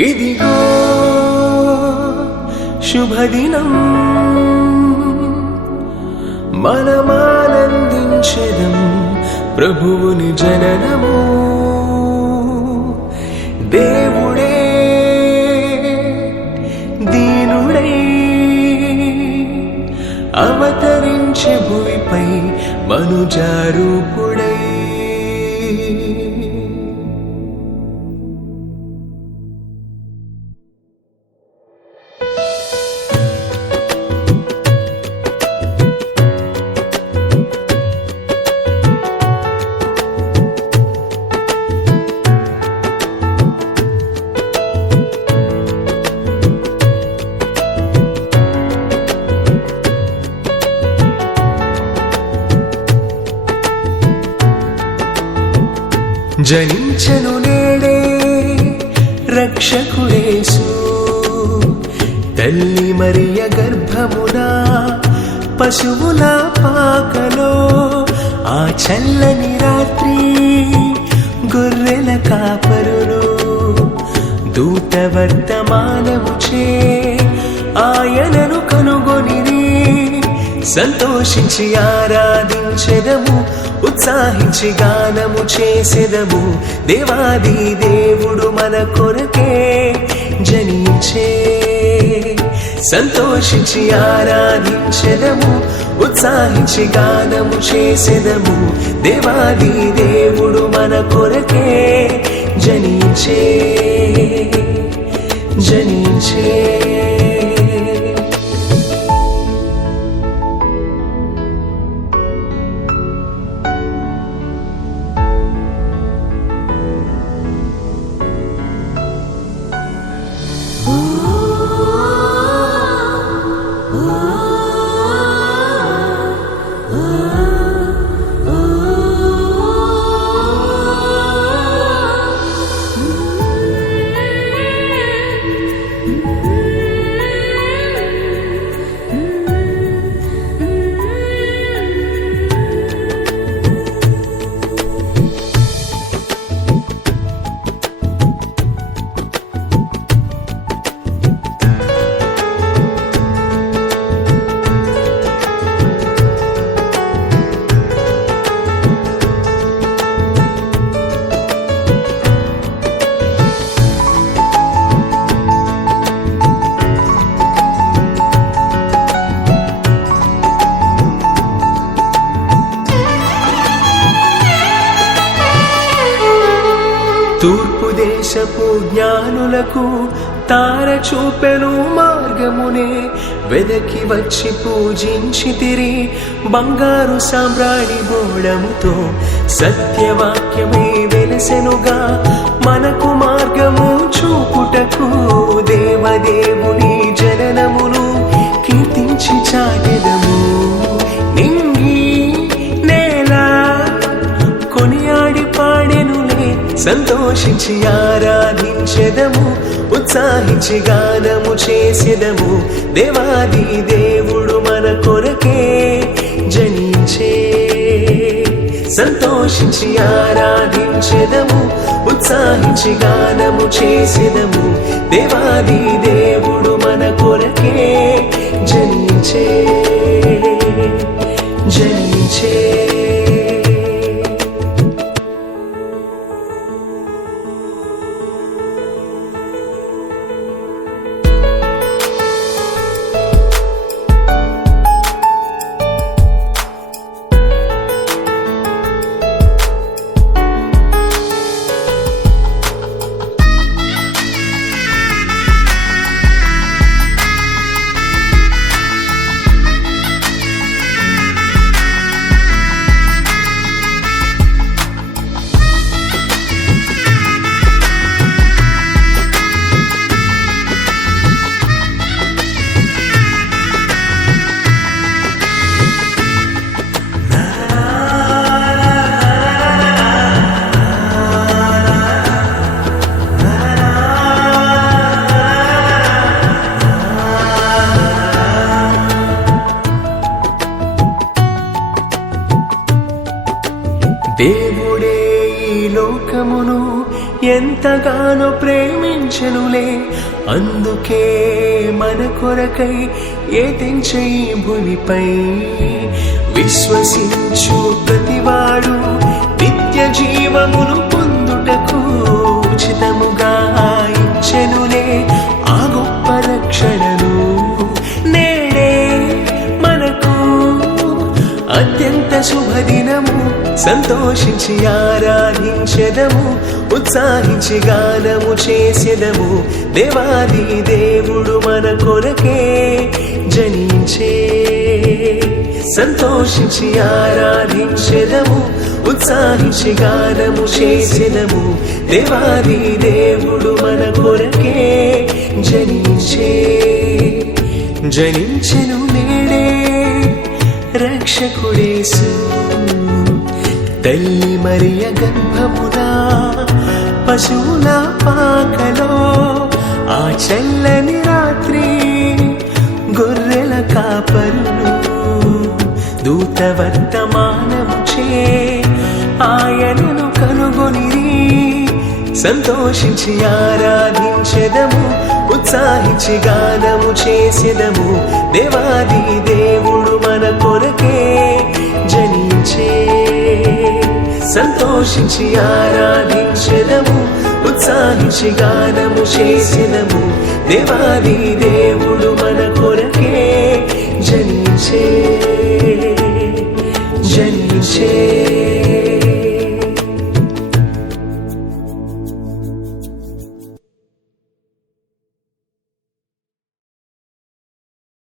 ఇదిగో శుభదినం మనమానందించెదం ప్రభువుని జననము దేవుడే దీనుడై అవతరించే భూమిపై మనుజారూపుడై జనించెను నేడే రక్షకుడేసు తల్లి మరియ గర్భమున పశువుల పాకలో ఆ చల్లని రాత్రి గొర్రెల కాపరులు దూత వర్తమానముచే ఆయనను కనుగొనిరి సంతోషించి ఆరాధించెదము ఉత్సాహించి గానము చేసెదము దేవాది దేవుడు మన కొరకే జనించే సంతోషించి ఆరాధించెదము ఉత్సాహించి గానము చేసెదము దేవాది దేవుడు మన కొరకే జనించే జనించే తూర్పు దేశపు జ్ఞానులకు తార చూపెను మార్గమునే వెదకి వచ్చి పూజించితిరి బంగారు సామ్రాణి బోళముతో సత్యవాక్యమే వెలసెనుగా మనకు మార్గము చూపుటకు దేవదేవుని జననమును కీర్తించి చాటెదము నింగి నేల కొనియాడి పాడెనులే సంతోషించి ఆరాధించెదము ఉత్సాహించి గానము చేసెదము దేవాది దేవుడు మన కొరకే జనించే సంతోషించి ఆరాధించెదము ఉత్సాహించి గానము చేసెదము దేవాది దేవుడు మన కొరకే జనించే జనించే దేవుడే ఈ లోకమును ఎంతగానో ప్రేమించెనులే, అందుకే మన కొరకై ఏతించే ఈ భూమిపై. విశ్వసించు ప్రతివాడు నిత్య జీవమును పొందుటకు ఉచితముగా ఇచ్చెనులే ఆ గొప్ప రక్షణను. నేడే మనకు అత్యంత శుభదినము, సంతోషించి ఆరాధించెదము, ఉత్సాహించి గానము చేసెదము. దేవాది దేవుడు మన కొరకే జనించే. సంతోషించి ఆరాధించెదము, ఉత్సాహించి గానము చేసెదము. దేవాది దేవుడు మన కొరకే జనించే. జనించెను నేడే రక్షకుడేసు, తల్లి మరియ గర్భమున పశువుల పాకలో ఆ చల్లని రాత్రి గొర్రెల కాపరులు దూత వర్తమానముచే ఆయనను కనుగొనిరి. సంతోషించి ఆరాధించెదము, ఉత్సాహించి గానము చేసెదము. దేవాది దేవుడు మన కొరకే జనించే. సంతోషించి ఆరాధించెదము, ఉత్సాహించి గానము చేసెదము. దేవాది దేవుడు మన కొరకే జనించే. జనించే.